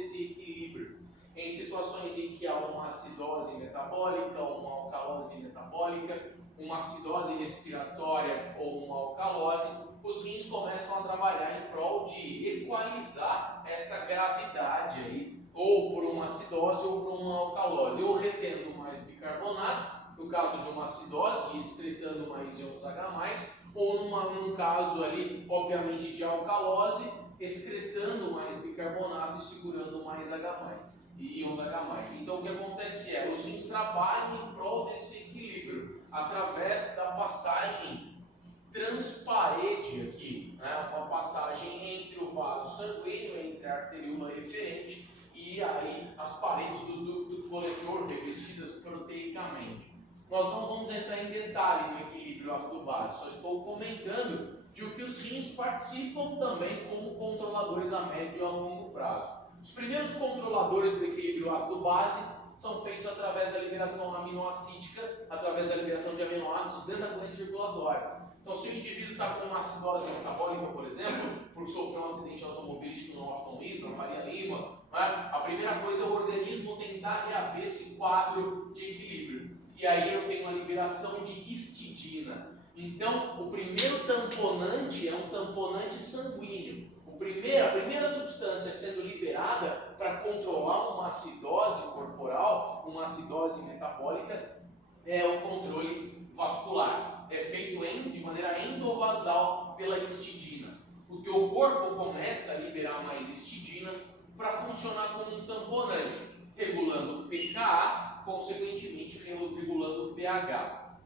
desse equilíbrio. Em situações em que há uma acidose metabólica, uma alcalose metabólica, uma acidose respiratória ou uma alcalose, os rins começam a trabalhar em prol de equalizar essa gravidade aí, ou por uma acidose ou por uma alcalose, ou retendo mais bicarbonato, no caso de uma acidose, e excretando mais íons H+, ou num caso ali, obviamente, de alcalose, excretando mais bicarbonato e segurando mais H+, íons H+. Então o que acontece é, os rins trabalham em prol desse equilíbrio, através da passagem transparede aqui, né? Uma passagem entre o vaso sanguíneo, entre a arteríola eferente e aí as paredes do ducto coletor revestidas proteicamente. Nós não vamos entrar em detalhe no equilíbrio ácido-base, só estou comentando de o que os rins participam também como controladores a médio e a longo prazo. Os primeiros controladores do equilíbrio ácido-base são feitos através da liberação aminoacídica, através da liberação de aminoácidos dentro da corrente circulatória. Então, se o indivíduo está com uma acidose metabólica, por exemplo, por sofrer um acidente automobilístico no Washington Luiz, na Faria Lima, né? A primeira coisa é o organismo tentar reaver esse quadro de equilíbrio. E aí eu tenho a liberação de histidina. Então, o primeiro tamponante é um tamponante sanguíneo. A primeira substância sendo liberada para controlar uma acidose corporal, uma acidose metabólica, é o controle vascular. É feito de maneira endovasal pela histidina. O teu corpo começa a liberar mais histidina para funcionar como um tamponante, regulando o pKa, consequentemente regulando o pH.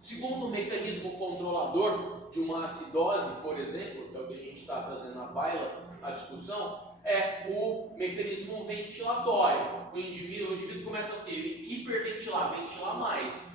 Segundo mecanismo controlador de uma acidose, por exemplo, que é o que a gente está trazendo na baila, a discussão, é o mecanismo ventilatório. O indivíduo começa a ter hiperventilar, ventilar mais.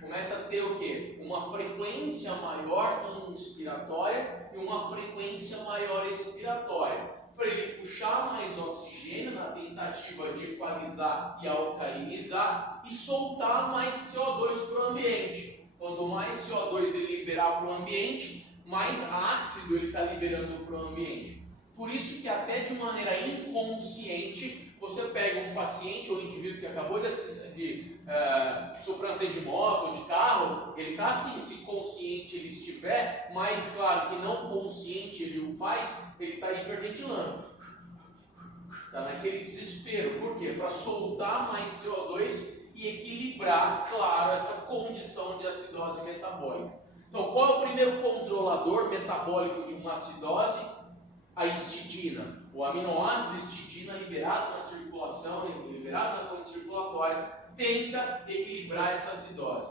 Começa a ter o quê? Uma frequência maior inspiratória e uma frequência maior expiratória. Para ele puxar mais oxigênio na tentativa de equalizar e alcalinizar e soltar mais CO2 para o ambiente. Quanto mais CO2 ele liberar para o ambiente, mais ácido ele está liberando para o ambiente. Por isso que até de maneira inconsciente, você pega um paciente ou um indivíduo que acabou de sofrer um acidente de moto ou de carro, ele está assim, se consciente ele estiver, mas claro que não consciente ele o faz, ele está hiperventilando. Está naquele desespero. Por quê? Para soltar mais CO2 e equilibrar, claro, essa condição de acidose metabólica. Então, qual é o primeiro controlador metabólico de uma acidose? A histidina. O aminoácido histidina liberado na circulação, liberado na corrente circulatória, tenta equilibrar essa acidose.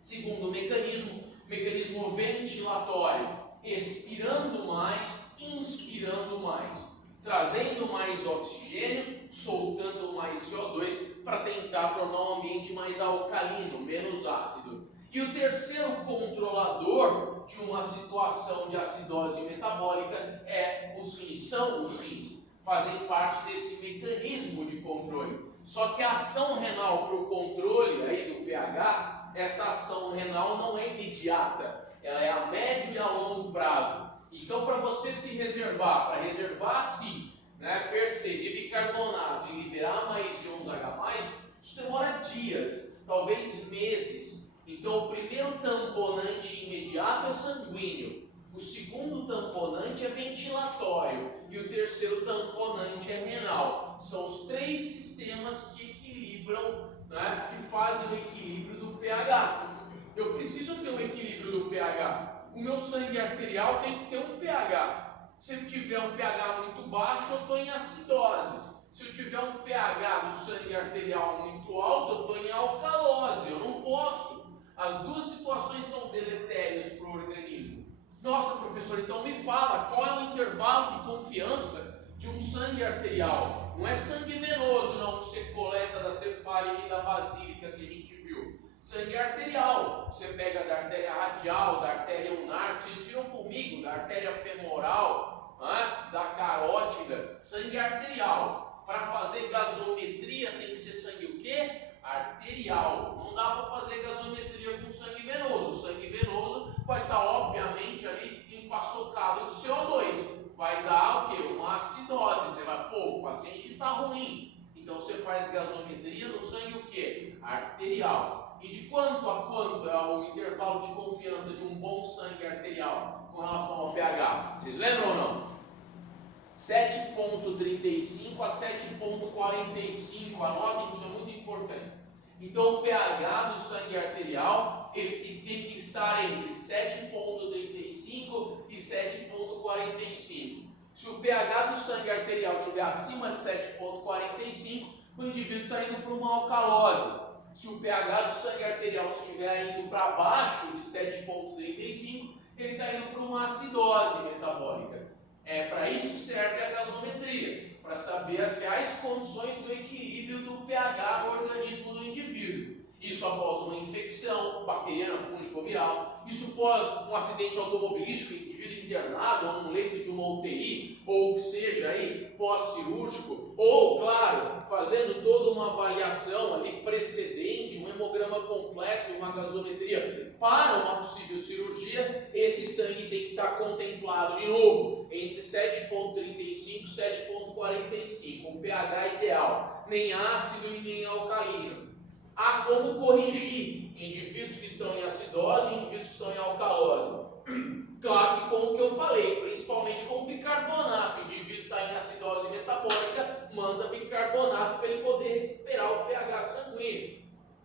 Segundo mecanismo ventilatório, expirando mais, inspirando mais, trazendo mais oxigênio, soltando mais CO2 para tentar tornar o ambiente mais alcalino, menos ácido. E o terceiro controlador de uma situação de acidose metabólica é os rins. São os rins, fazem parte desse mecanismo de controle. Só que a ação renal para o controle aí do pH, essa ação renal não é imediata, ela é a médio e a longo prazo. Então, para você se reservar, para reservar assim, né, per se de bicarbonato e liberar mais íons H+, isso demora dias, talvez meses. Então, o primeiro tamponante imediato é sanguíneo, o segundo tamponante é ventilatório e o terceiro tamponante é renal. São os três sistemas que equilibram, né, que fazem o equilíbrio do pH. Eu preciso ter um equilíbrio do pH. O meu sangue arterial tem que ter um pH. Se eu tiver um pH muito baixo, eu estou em acidose. Se eu tiver um pH do sangue arterial muito alto, eu estou em alcalose. Eu não posso. As duas situações são deletérias para o organismo. Nossa, professor, então me fala, qual é o intervalo de confiança de um sangue arterial? Não é sangue venoso, não, que você coleta da cefálica e da basílica que a gente viu. Sangue arterial. Você pega da artéria radial, da artéria ulnar, vocês viram comigo, da artéria femoral, da carótida, sangue arterial. Para fazer gasometria tem que ser sangue o quê? Arterial. Não dá para fazer gasometria com sangue venoso. O sangue venoso vai estar, obviamente, ali empaçocado de CO2. Vai dar o quê? Uma acidose. Você vai, pô, o paciente está ruim. Então você faz gasometria no sangue o quê? Arterial. E de quanto a quanto é o intervalo de confiança de um bom sangue arterial com relação ao pH? Vocês lembram ou não? 7,35 a 7,45. Anotem, isso é muito importante. Então o pH do sangue arterial ele tem que estar entre 7,35 e 7,45. Se o pH do sangue arterial estiver acima de 7,45, o indivíduo está indo para uma alcalose. Se o pH do sangue arterial estiver indo para baixo de 7,35, ele está indo para uma acidose metabólica. É para isso que serve a gasometria, para saber as reais condições do equilíbrio do pH no organismo do indivíduo. Isso após uma infecção bacteriana, fúngica ou viral, isso após um acidente automobilístico, indivíduo internado ou no leito de uma UTI, ou que seja aí pós-cirúrgico, ou, claro, fazendo toda uma avaliação ali precedente, um hemograma completo, uma gasometria para uma possível cirurgia, esse sangue tem que estar contemplado de novo entre 7,35 e 7,45, um pH ideal, nem ácido e nem alcalino. Há como corrigir indivíduos que estão em acidose e indivíduos que estão em alcalose. Claro que com o que eu falei, principalmente com o bicarbonato. O indivíduo está em acidose metabólica, manda bicarbonato para ele poder recuperar o pH sanguíneo.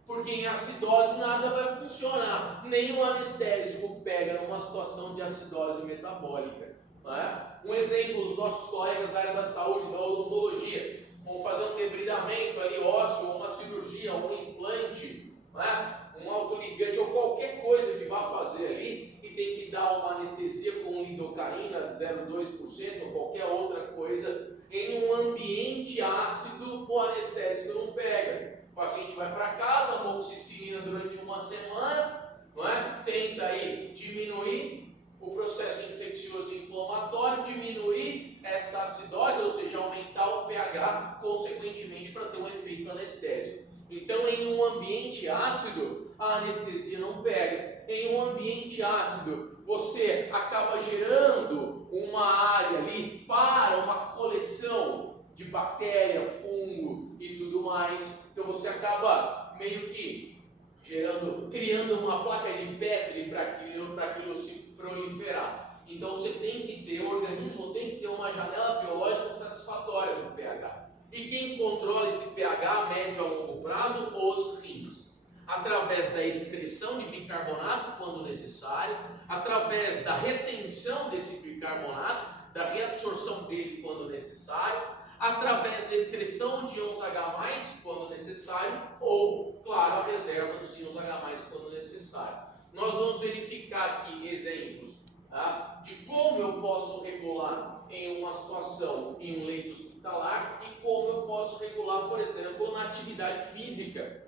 Porque em acidose nada vai funcionar. Nenhum anestésico pega numa situação de acidose metabólica. Não é? Um exemplo, os nossos colegas da área da saúde, da odontologia, vão fazer um debridamento ali ósseo, uma cirurgia, um implante, não é? Um autoligante ou qualquer coisa que vá fazer ali e tem que dar uma anestesia com lidocaína 0,2% ou qualquer outra coisa em um ambiente ácido, o anestésico não pega. O paciente vai para casa, amoxicilina durante uma semana, não é? Tenta aí diminuir o processo infeccioso e inflamatório, diminuir essa acidose, ou seja, aumentar o pH, consequentemente para ter um efeito anestésico. Então, em um ambiente ácido, a anestesia não pega. Em um ambiente ácido, você acaba gerando uma área ali para uma coleção de bactéria, fungo e tudo mais. Então, você acaba meio que criando uma placa de Petri para aquilo se proliferar. Então, você tem que ter, o organismo tem que ter uma janela biológica satisfatória do pH. E quem controla esse pH a médio e a longo prazo? Os rins. Através da excreção de bicarbonato, quando necessário, através da retenção desse bicarbonato, da reabsorção dele quando necessário, através da excreção de íons H+, quando necessário, ou, claro, a reserva dos íons H+, quando necessário. Nós vamos verificar aqui exemplos, tá, de como eu posso regular em uma situação, em um leito hospitalar, e como eu posso regular, por exemplo, na atividade física,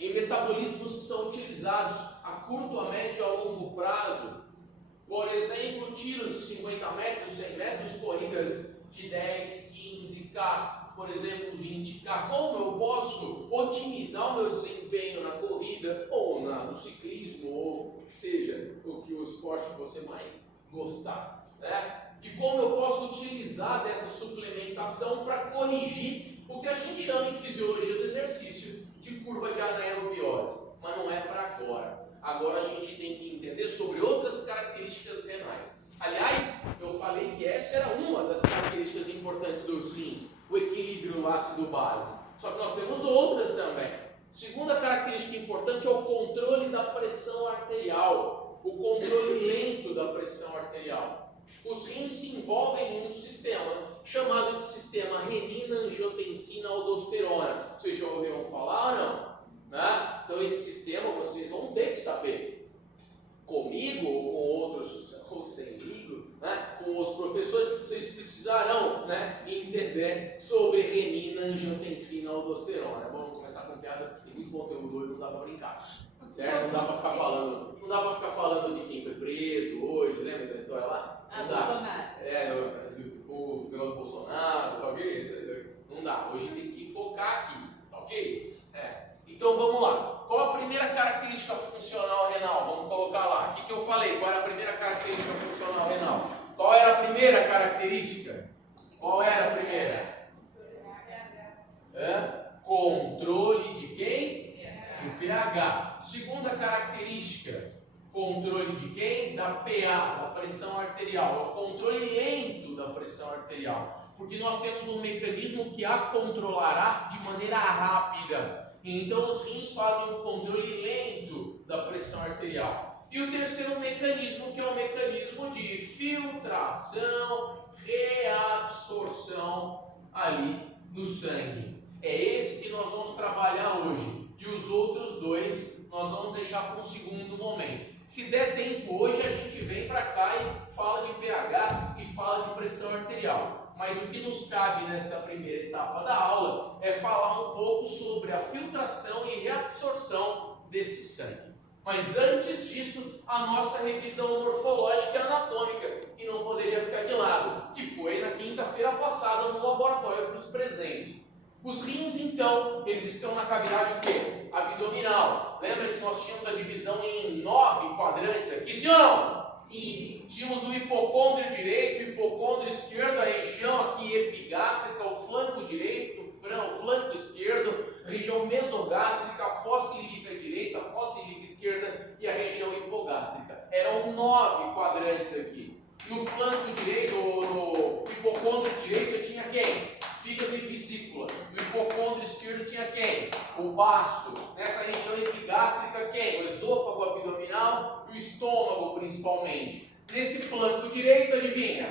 em metabolismos que são utilizados a curto, a médio e a longo prazo. Por exemplo, tiros de 50 metros, 100 metros, corridas de 10, 15K, por exemplo, 20K. Como eu posso otimizar o meu desempenho na corrida, ou no ciclismo, ou que seja o esporte que você mais gostar, né? E como eu posso utilizar dessa suplementação para corrigir o que a gente chama em fisiologia do exercício de curva de anaerobiose, mas não é para agora. Agora a gente tem que entender sobre outras características renais. Aliás, eu falei que essa era uma das características importantes dos rins, o equilíbrio ácido-base. Só que nós temos outras também. Segunda característica importante é o controle da pressão arterial, o controle lento da pressão arterial. Os rins se envolvem em um sistema chamado de sistema renina-angiotensina-aldosterona. Vocês já ouviram falar ou não? Né? Então esse sistema vocês vão ter que saber. Comigo ou com outros, ou comigo, né? Com os professores, vocês precisarão, né, entender sobre renina-angiotensina-aldosterona. Vamos começar com piada, tem muito conteúdo hoje, não dá para brincar. Certo? Não dá para ficar falando de quem foi preso hoje, lembra da história lá? Não dá. Bolsonaro. O pelo Bolsonaro, tá ok? Não dá. Hoje tem que focar aqui, tá ok? Então vamos lá. Qual a primeira característica funcional renal? Vamos colocar lá. O que eu falei? Qual era a primeira característica funcional renal? Qual era a primeira característica? Qual era a primeira? Controle de quem? Do pH. Segunda característica, controle de quem? Da PA, da pressão arterial. É o controle lento da pressão arterial. Porque nós temos um mecanismo que a controlará de maneira rápida. Então os rins fazem o controle lento da pressão arterial. E o terceiro mecanismo, que é o mecanismo de filtração, reabsorção ali no sangue. É esse que nós vamos trabalhar hoje. E os outros dois nós vamos deixar para um segundo momento. Se der tempo hoje, a gente vem para cá e fala de pH e fala de pressão arterial. Mas o que nos cabe nessa primeira etapa da aula é falar um pouco sobre a filtração e reabsorção desse sangue. Mas antes disso, a nossa revisão morfológica e anatômica, que não poderia ficar de lado, que foi na quinta-feira passada no laboratório para os presentes. Os rins, então, eles estão na cavidade o quê? Abdominal. Lembra que nós tínhamos a divisão em 9 quadrantes aqui, sim ou não? Sim. Tínhamos o hipocôndrio direito, o hipocôndrio esquerdo, a região aqui epigástrica, o flanco direito, o flanco esquerdo, a região mesogástrica, a fossa ilíaca direita, a fossa ilíaca esquerda e a região hipogástrica. Eram 9 quadrantes aqui. No flanco direito, no hipocôndrio direito, eu tinha quem? Fígado e vesícula. No hipocôndrio esquerdo tinha quem? O baço. Nessa região epigástrica, quem? O esôfago abdominal e o estômago, principalmente. Nesse flanco direito, adivinha?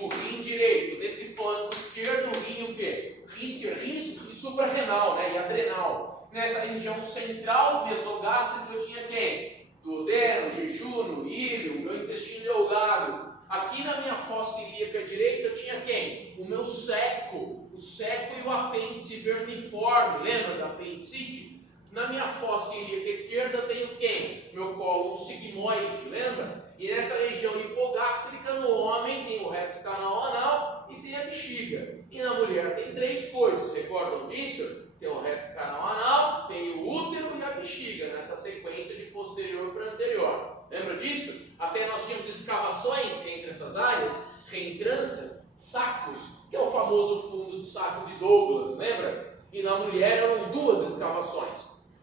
O rim direito. Nesse flanco esquerdo, o rim o quê? Rim esquerdo. Rim suprarrenal, né? E adrenal. Nessa região central, mesogástrica, eu tinha quem? Duodeno, jejunum, íleo, meu intestino delgado. Aqui na minha fossa ilíaca direita eu tinha quem? O meu seco, o seco e o apêndice vermiforme, lembra da apendicite? Na minha fossa ilíaca esquerda eu tenho quem? Meu cólon sigmoide, lembra? E nessa região hipogástrica no homem tem o reto canal anal e tem a bexiga. E na mulher tem 3 coisas, recordam disso? Tem o reto canal anal, tem o útero e a bexiga, nessa sequência de posterior para anterior. Lembra disso? Até nós tínhamos escavações entre essas áreas, reentrâncias, sacos, que é o famoso fundo do saco de Douglas, lembra? E na mulher eram 2 escavações,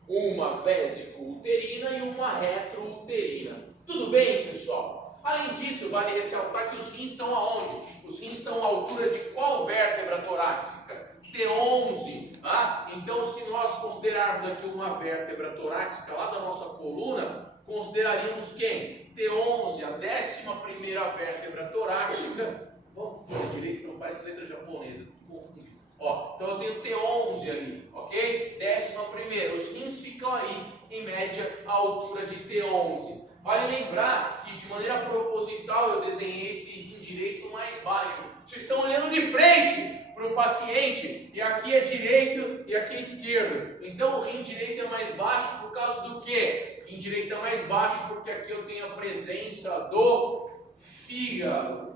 uma vésico-uterina e uma retro-uterina. Tudo bem, pessoal? Além disso, vale ressaltar que os rins estão aonde? Os rins estão à altura de qual vértebra torácica? T11. Então, se nós considerarmos aqui uma vértebra torácica lá da nossa coluna, consideraríamos quem? T11, a 11ª vértebra torácica. Vamos fazer direito, não parece letra japonesa, estou confundido. Então eu tenho T11 ali, ok? 11ª. Os rins ficam ali, em média, à altura de T11. Vale lembrar que, de maneira proposital, eu desenhei esse rim direito mais baixo. Vocês estão olhando de frente para o paciente, e aqui é direito e aqui é esquerdo. Então o rim direito é mais baixo por causa do quê? O rim direito é mais baixo porque aqui eu tenho a presença do fígado.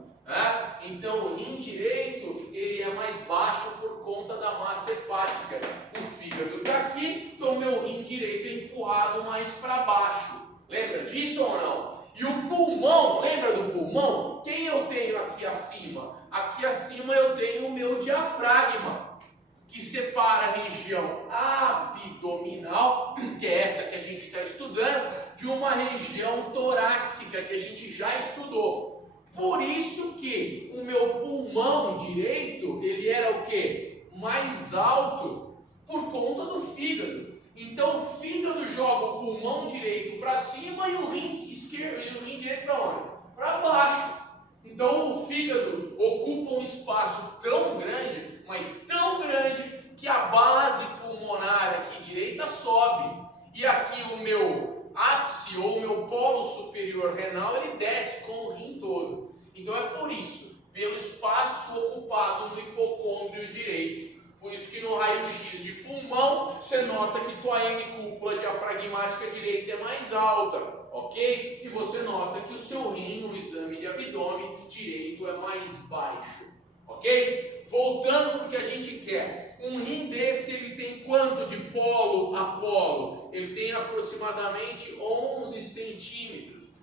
Então o rim direito ele é mais baixo por conta da massa hepática. O fígado está aqui, então o meu rim direito é empurrado mais para baixo. Lembra disso ou não? E o pulmão, lembra do pulmão? Quem eu tenho aqui acima? Aqui acima eu tenho o meu diafragma, que separa a região abdominal, que é essa que a gente está estudando, de uma região torácica, que a gente já estudou. Por isso que o meu pulmão direito, ele era o quê? Mais alto, por conta do fígado. Então o fígado joga o pulmão direito para cima e o rim esquerdo e o rim direito para onde? Para baixo. Então o fígado ocupa um espaço tão grande, mas tão grande, que a base pulmonar aqui direita sobe. E aqui o meu ápice ou o meu polo superior renal, ele desce com o rim todo. Então é por isso, pelo espaço ocupado no hipocôndrio direito. Por isso que no raio-x de pulmão, você nota que tua hemicúpula diafragmática direita é mais alta, ok? E você nota que o seu rim no exame de abdômen direito é mais baixo, ok? Voltando para o que a gente quer. Um rim desse, ele tem quanto de polo a polo? Ele tem aproximadamente 11 centímetros,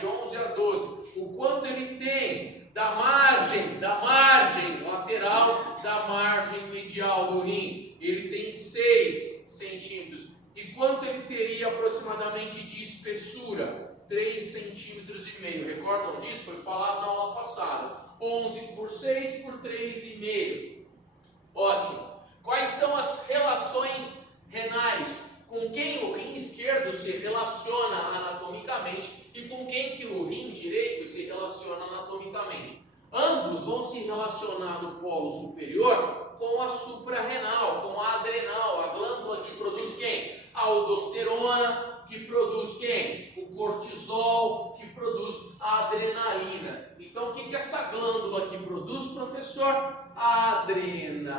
de 11 a 12. O quanto ele tem da margem lateral E quanto ele teria aproximadamente de espessura? 3,5 centímetros. Recordam disso? Foi falado na aula passada. 11 por 6 por 3,5. Ótimo. Quais são as relações renais? Com quem o rim esquerdo se relaciona anatomicamente e com quem que o rim direito se relaciona anatomicamente? Ambos vão se relacionar no polo superior com a suprarrenal, com a adrenal, a glândula que produz quem? A aldosterona, que produz quem? O cortisol, que produz a adrenalina. Então, o que essa glândula aqui produz, professor? Adrenalina,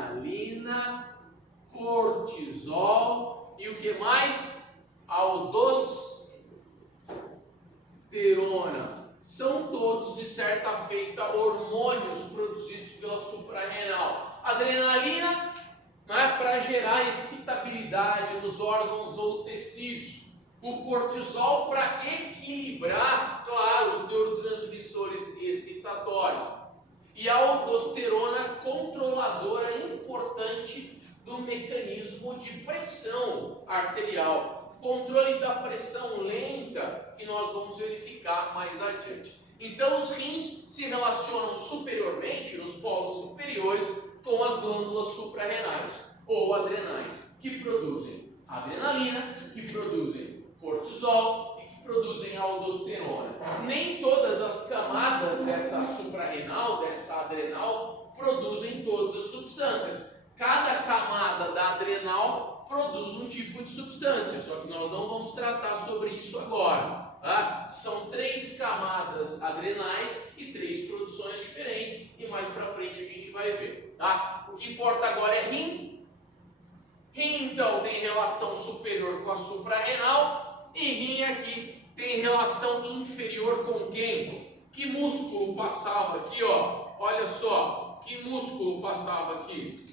cortisol e o que mais? Aldosterona. São todos, de certa feita, hormônios produzidos pela suprarrenal. Adrenalina, né, para gerar excitabilidade nos órgãos ou tecidos. O cortisol para equilibrar, claro, os neurotransmissores excitatórios. E a aldosterona controladora importante do mecanismo de pressão arterial. Controle da pressão lenta que nós vamos verificar mais adiante. Então os rins se relacionam superiormente, nos polos superiores, com as glândulas suprarrenais ou adrenais, que produzem adrenalina, que produzem cortisol e que produzem aldosterona. Nem todas as camadas dessa suprarrenal, dessa adrenal, produzem todas as substâncias. Cada camada da adrenal produz um tipo de substância, só que nós não vamos tratar sobre isso agora. Tá? São 3 camadas adrenais e 3 produções diferentes, e mais para frente a gente vai ver. Tá? O que importa agora é rim. Rim, então, tem relação superior com a suprarrenal, e rim aqui tem relação inferior com quem? Que músculo passava aqui, ó? Olha só, que músculo passava aqui?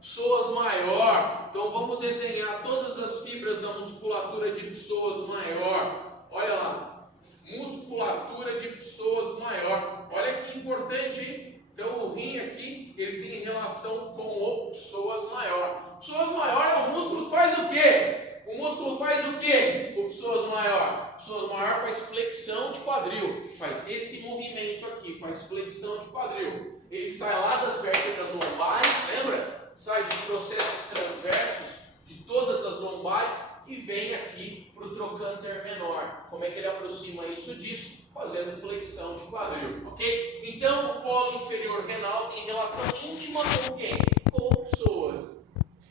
Psoas maior. Então vamos desenhar todas as fibras da musculatura de psoas maior. Olha lá, musculatura de psoas maior. Olha que importante, hein? Então o rim aqui, ele tem relação com o psoas maior. Psoas maior é um músculo que faz o quê? O músculo faz o quê? O psoas maior. O psoas maior faz flexão de quadril. Faz esse movimento aqui, faz flexão de quadril. Ele sai lá das vértebras lombares, lembra? Sai dos processos transversos de todas as lombares e vem aqui para o trocânter menor. Como é que ele aproxima isso disso? Fazendo flexão de quadril, ok? Então o polo inferior renal tem relação íntima com quem? Com psoas.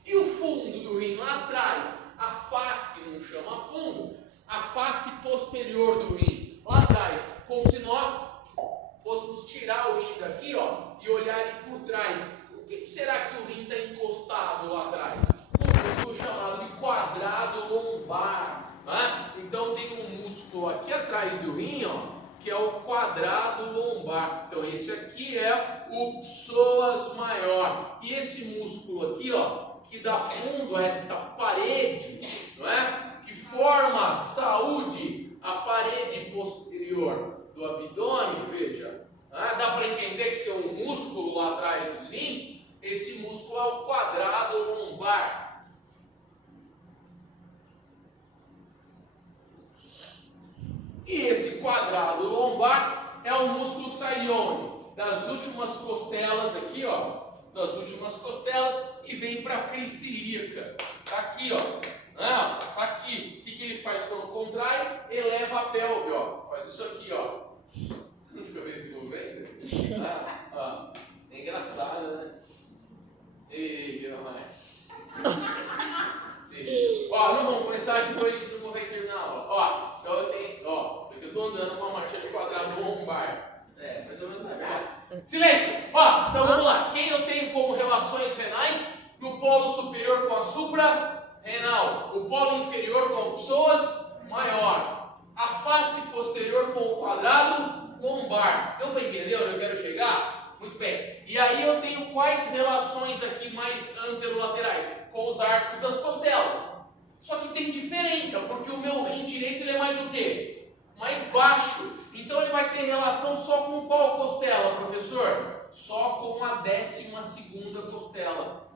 E o fundo do rim lá atrás? A face, não chama fundo, a face posterior do rim, lá atrás, como se nós fôssemos tirar o rim daqui, ó, e olhar ele por trás. O que será que o rim está encostado lá atrás? Um músculo chamado de quadrado lombar. Né? Então tem um músculo aqui atrás do rim, ó, que é o quadrado lombar. Então esse aqui é o psoas maior. E esse músculo aqui, ó, que dá fundo a esta parede, não é? Que forma saúde, a parede posterior do abdômen, veja. Dá para entender que tem um músculo lá atrás dos rins? Esse músculo é o quadrado lombar. E esse quadrado lombar é um músculo que sai de onde? Das últimas costelas aqui, ó. Das últimas costelas e vem para a crista ilíaca. Tá aqui, ó. Tá aqui. O que ele faz quando contrai? Eleva a pelve, ó. Faz isso aqui, ó. Não fica vendo esse movimento? É engraçado, né? Ei, ó, não vamos começar aqui, porque a gente não consegue terminar a aula. Ó, então eu tenho, ó, isso aqui eu tô andando com uma marcha de quadrado lombar. Mais ou menos na verdade. Silêncio! Ó, então vamos lá. Quem eu tenho como relações renais? No polo superior com a suprarrenal, o polo inferior com o psoas maior, a face posterior com o quadrado lombar. Deu para entender onde eu quero chegar? Muito bem. E aí eu tenho quais relações aqui mais anterolaterais? Com os arcos das costelas. Só que tem diferença, porque o meu rim direito ele é mais o quê? Mais baixo. Então ele vai ter relação só com qual costela, professor? Só com a 12ª costela.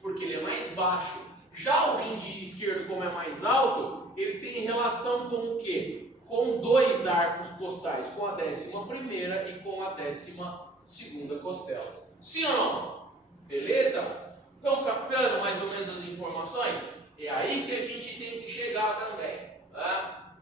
Porque ele é mais baixo. Já o rim esquerdo, como é mais alto, ele tem relação com o quê? Com dois arcos costais, com a 11ª e com a 12ª costelas. Sim ou não? Beleza? Estão captando mais ou menos as informações? É aí que a gente tem que chegar também. Tá?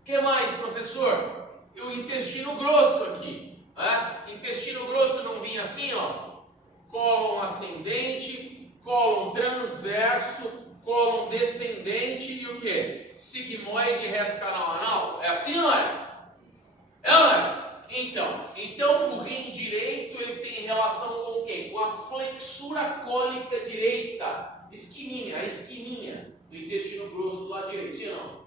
O que mais, professor? E o intestino grosso aqui. Tá? Intestino grosso não vinha assim, ó. Cólon ascendente, cólon transverso, cólon descendente e o que? Sigmoide reto canal anal. É assim ou não é? É ou não é? Então o rim direito ele tem relação com o quê? Com a flexura cólica direita, esquininha, a esquininha do intestino grosso do lado direito, sim ou não?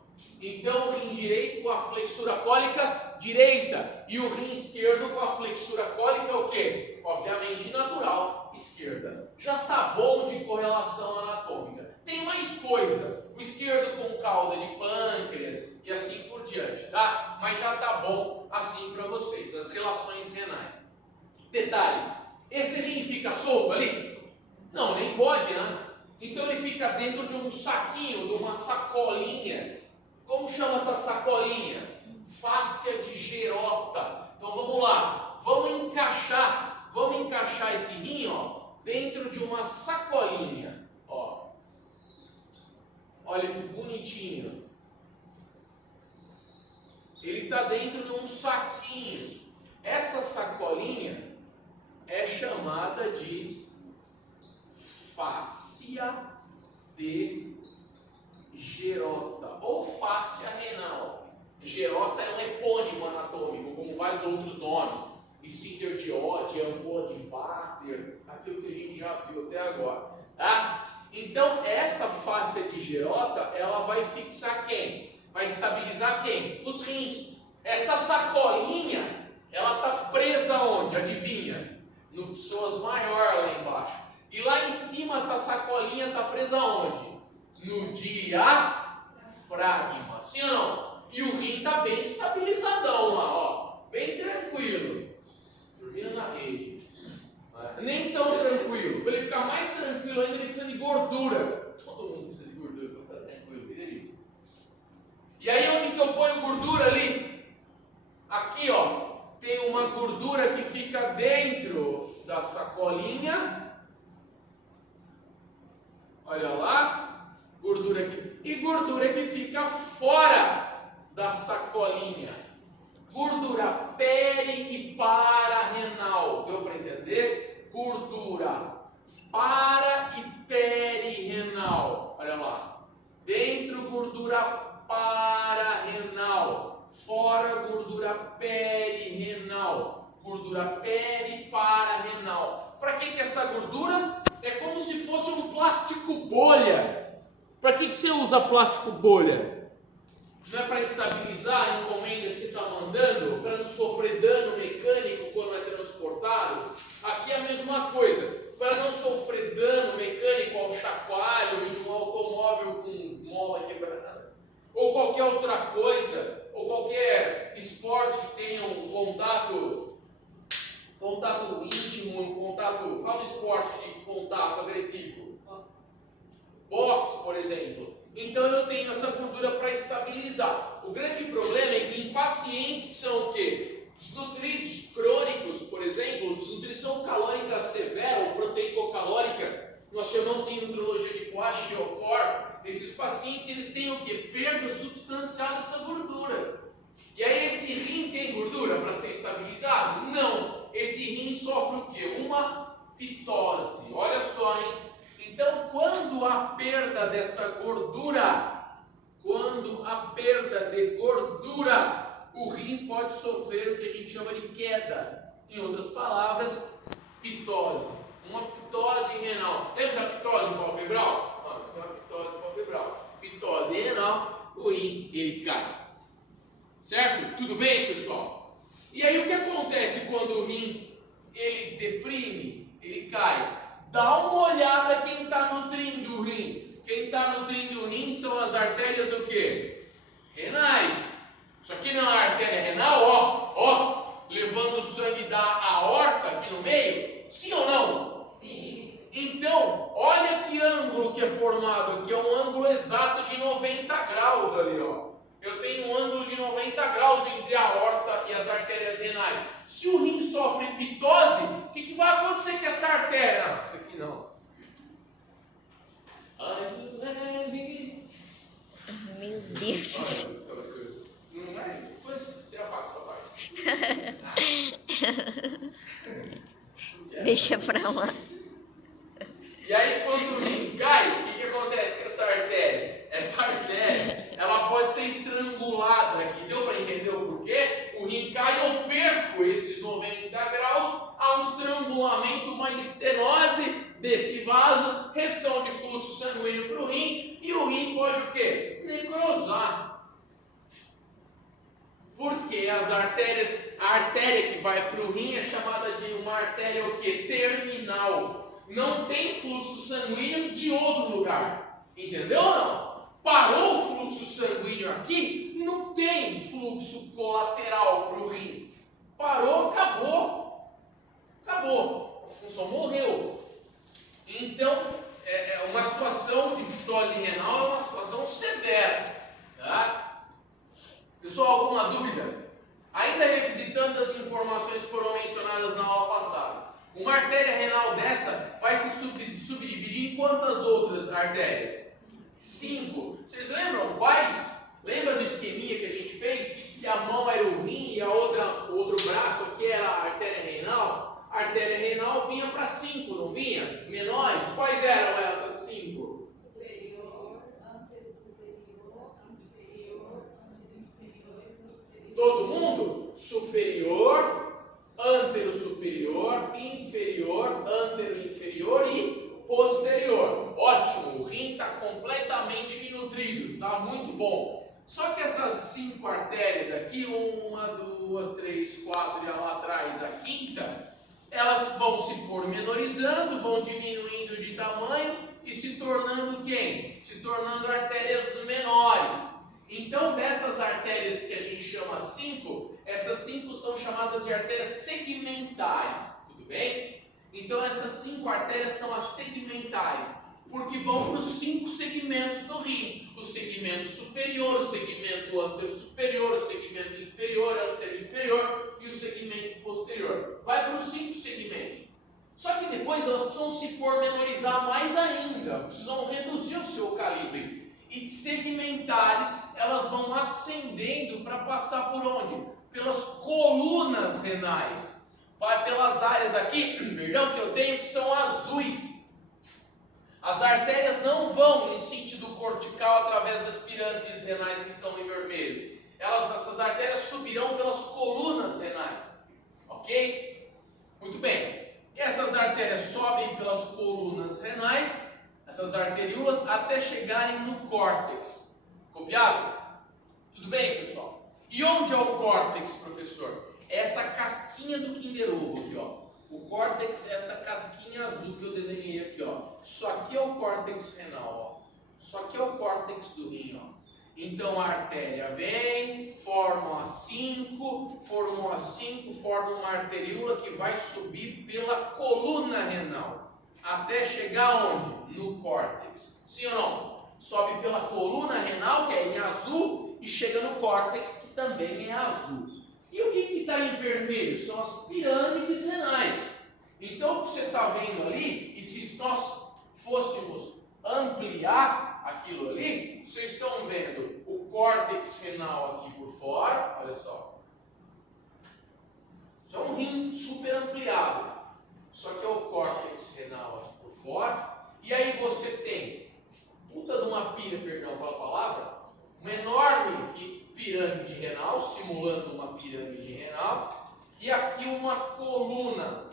Então o rim direito com a flexura cólica direita e o rim esquerdo com a flexura cólica o quê? Obviamente natural, esquerda. Já tá bom de correlação anatômica. Tem mais coisa, o esquerdo com cauda de pâncreas e assim por diante, tá? Mas já tá bom assim para vocês, as relações renais. Detalhe, esse rim fica solto ali? Não, nem pode, né? Então ele fica dentro de um saquinho, de uma sacolinha. Como chama essa sacolinha? Fáscia de Gerota. Então vamos lá, vamos encaixar esse rim, ó, dentro de uma sacolinha, ó. Olha que bonitinho. Ele está dentro de um saquinho. Essa sacolinha é chamada de fáscia de Gerota ou fáscia renal. Gerota é um epônimo anatômico, como vários outros nomes. Esfíncter de Oddi, ampola de Vater, aquilo que a gente já viu até agora. Tá? Então, essa fáscia de Gerota, ela vai fixar quem? Vai estabilizar quem? Os rins. Essa sacolinha, ela está presa onde? Adivinha? No psoas maior lá embaixo. E lá em cima, essa sacolinha está presa onde? No diafragma. Sim ou não? E o rim está bem estabilizadão lá, ó. Bem tranquilo. Dormindo na rede. Nem tão tranquilo. Para ele ficar mais tranquilo ainda, ele precisa de gordura. Todo mundo precisa de gordura para ficar tranquilo, que delícia. E aí onde que eu ponho gordura ali? Aqui, ó. Tem uma gordura que fica dentro da sacolinha. Olha lá. Gordura aqui. E gordura que fica fora da sacolinha. Gordura peri e pararenal. Deu para entender? Gordura para e perirenal. Olha lá. Dentro, gordura pararenal. Fora, gordura perirenal. Gordura peri-pararenal. Para que é essa gordura? É como se fosse um plástico bolha. Para que você usa plástico bolha? Não é para estabilizar a encomenda que você está mandando, para não sofrer dano mecânico quando é transportado? Aqui é a mesma coisa, para não sofrer dano mecânico ao chacoalho de um automóvel com mola quebrada, ou qualquer outra coisa, ou qualquer esporte que tenha um contato íntimo, fala esporte de contato agressivo. Boxe, por exemplo. Então eu tenho essa gordura para estabilizar. O grande problema é que em pacientes que são o quê? Desnutridos crônicos, por exemplo, desnutrição calórica severa ou proteicocalórica, nós chamamos em nutrologia de kwashiorkor. Esses pacientes eles têm o quê? Perda substancial dessa gordura. E aí esse rim tem gordura para ser estabilizado? Não. Esse rim sofre o quê? Uma pitose. Olha só, hein? Então, quando a perda dessa gordura, o rim pode sofrer o que a gente chama de queda. Em outras palavras, pitose. Uma pitose renal. Lembra da pitose palpebral? Não, uma pitose palpebral. Pitose renal, o rim, ele cai. Certo? Tudo bem, pessoal? E aí o que acontece quando o rim, ele deprime, ele cai? Dá uma olhada quem está nutrindo o rim. Quem está nutrindo o rim são as artérias o quê? Renais. Isso aqui não é uma artéria renal, ó, levando o sangue da aorta aqui no meio? Sim ou não? Sim. Então, olha que ângulo que é formado formado aqui é um ângulo exato de 90 graus ali, ó. Eu tenho um ângulo de 90 graus entre a aorta e as artérias renais. Se o rim sofre pitose, o que vai acontecer com essa artéria? Não, isso aqui não. Meu Deus. Não é? Depois você apaga essa parte. Deixa pra lá. E aí, quando o rim cai, o que acontece com essa artéria? Essa artéria, ela pode ser estrangulada aqui. Deu para entender o porquê? O rim cai, eu perco esses 90 graus, há um estrangulamento, uma estenose desse vaso, redução de fluxo sanguíneo para o rim, e o rim pode o quê? Necrosar. Porque as artérias, a artéria que vai para o rim é chamada de uma artéria o quê? Terminal. Não tem fluxo sanguíneo de outro lugar. Entendeu ou não? Parou o fluxo sanguíneo aqui, não tem fluxo colateral para o rim. Parou, acabou. Acabou. A função morreu. Então, uma situação de pitose renal é uma situação severa. Tá? Pessoal, alguma dúvida? Ainda revisitando as informações que foram mencionadas na aula passada. Uma artéria renal dessa vai se subdividir em quantas outras artérias? 5. Vocês lembram quais? Lembra do esqueminha que a gente fez? Que a mão era o rim e o outro braço aqui era a artéria renal? A artéria renal vinha para 5, não vinha? Menores? Quais eram essas 5? Superior, antero-superior, inferior, antero-inferior e posterior. Todo mundo? Superior, antero-superior, inferior, antero-inferior e posterior. Ótimo, o rim está completamente nutrido, tá muito bom. Só que essas 5 artérias aqui, 1, 2, 3, 4 e lá atrás a quinta, elas vão se pormenorizando, vão diminuindo de tamanho e se tornando quem? Se tornando artérias menores. Então, dessas artérias que a gente chama 5, essas 5 são chamadas de artérias segmentares, tudo bem? Então, essas 5 artérias são as segmentares, porque vão para os 5 segmentos do rim. O segmento superior, o segmento antero-superior, o segmento inferior, antero-inferior e o segmento posterior. Vai para os 5 segmentos. Só que depois elas precisam se pormenorizar mais ainda, precisam reduzir o seu calibre. E segmentares, elas vão ascendendo para passar por onde? Pelas colunas renais. Vai pelas áreas aqui, perdão, que eu tenho, que são azuis. As artérias não vão em sentido cortical através das pirâmides renais que estão em vermelho. Essas artérias subirão pelas colunas renais. Ok? Muito bem. E essas artérias sobem pelas colunas renais, essas arteríolas, até chegarem no córtex. Copiado? Tudo bem, pessoal? E onde é o córtex, professor? É essa casquinha do Kinder Ovo aqui, ó. O córtex é essa casquinha azul que eu desenhei aqui, ó. Isso aqui é o córtex renal, ó. Isso aqui é o córtex do rim, ó. Então a artéria vem, forma a 5, forma uma arteríola que vai subir pela coluna renal. Até chegar onde? No córtex. Sim ou não? Sobe pela coluna renal, que é em azul, e chega no córtex, que também é azul. E o que está em vermelho? São as pirâmides renais. Então, o que você está vendo ali, e se nós fôssemos ampliar aquilo ali, vocês estão vendo o córtex renal aqui por fora, olha só. Isso é um rim super ampliado. Só que é o córtex renal aqui por fora. E aí você tem, puta de uma perdão pela palavra, uma enorme pirâmide renal, simulando uma pirâmide renal, e aqui uma coluna.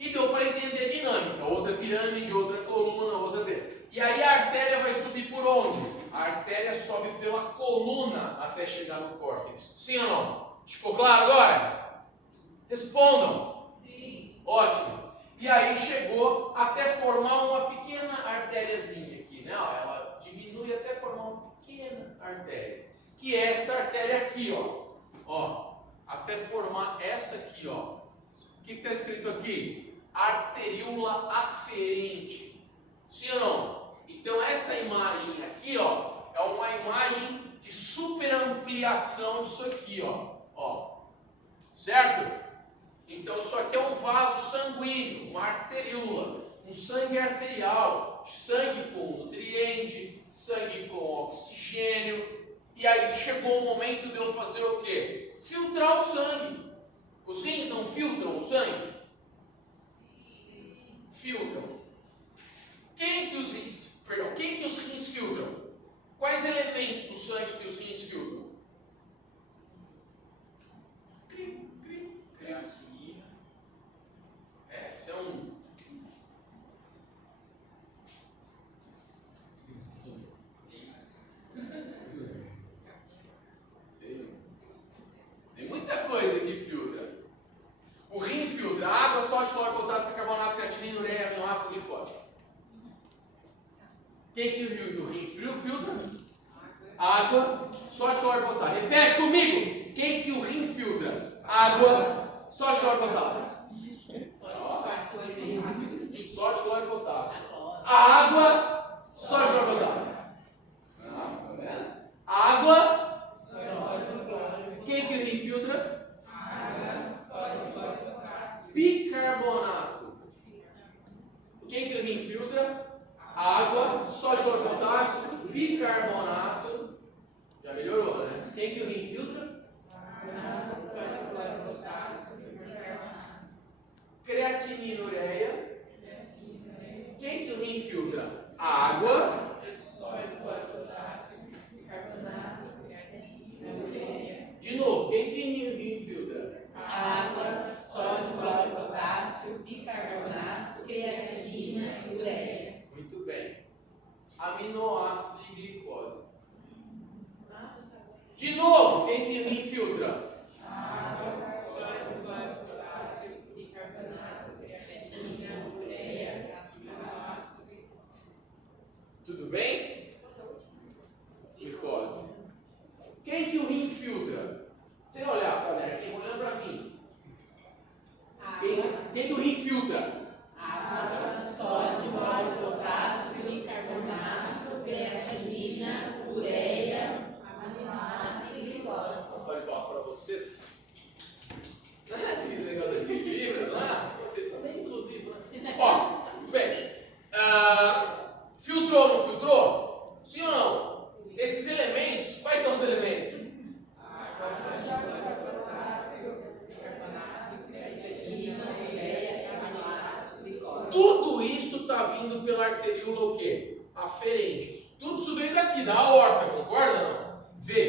E deu para entender a dinâmica, outra pirâmide, outra coluna, outra dentro. E aí a artéria vai subir por onde? A artéria sobe pela coluna até chegar no córtex. Sim ou não? Ficou claro agora? Respondam. Sim. Ótimo. E aí chegou até formar uma pequena artériazinha aqui, né? Ela diminui até formar uma pequena artéria. Que é essa artéria aqui, ó. Até formar essa aqui, ó. O que está escrito aqui? Arteríola aferente. Sim ou não? Então essa imagem aqui, ó, é uma imagem de superampliação disso aqui, ó. Certo? Então isso aqui é um vaso sanguíneo, uma arteríola, um sangue arterial, sangue com nutriente, sangue com oxigênio. E aí chegou o momento de eu fazer o quê? Filtrar o sangue. Os rins não filtram o sangue? Filtram. Quem que os rins filtram? Quais elementos do sangue que os rins filtram? Creatinina. Esse é um. Tem muita coisa que filtra. O rim filtra água, sódio, cloro, potássio, bicarbonato, creatinina, ureia, aminoácido, glicose. Quem que o rim filtra? Água, sódio, cloro, potássio. Repete comigo. Quem que o rim filtra? Água, sódio, cloro, potássio. Sódio, cloro, potássio. Água, sódio, cloro, potássio. Tá vendo? Água. Quem que o rim filtra? Água, sódio, cloro, potássio. Bicarbonato. Quem que o rim filtra? Água, sódio, cloro, potássio, bicarbonato. Já melhorou, né? Quem que o rim filtra? Água, sódio, cloro, potássio, bicarbonato. Creatinina, ureia. Quem que o rim filtra? Água, sódio, cloro, potássio, bicarbonato, creatinina, ureia. De novo, quem que o rim filtra? Água, sódio, cloro, potássio, bicarbonato, creatinina, ureia. Muito bem. Aminoácido e glicose. De novo, quem que o rim filtra? Água, sódio, cloro, potássio, bicarbonato, creatinina, ureia, aminoácidos. Tudo bem? Glicose. Quem que o rim filtra? Sem olhar para o caderno, quem olhando para mim. Quem que o rim filtra? Água, sódio, cloro, potássio, bicarbonato, creatinina, ureia, aminoácidos e glicose. Só de palmas para vocês. Esse negócio de libras, né? Vocês também, inclusive, né? Ó, muito bem. Filtrou ou não filtrou? Sim ou não? Esses elementos, quais são os elementos? Água, sódio, cloro, potássio, bicarbonato, creatinina, ureia, aminoácidos e glicose. Tudo isso está vindo pela arteríola o quê? Aferente. Tudo isso veio daqui, da aorta, concorda ou não?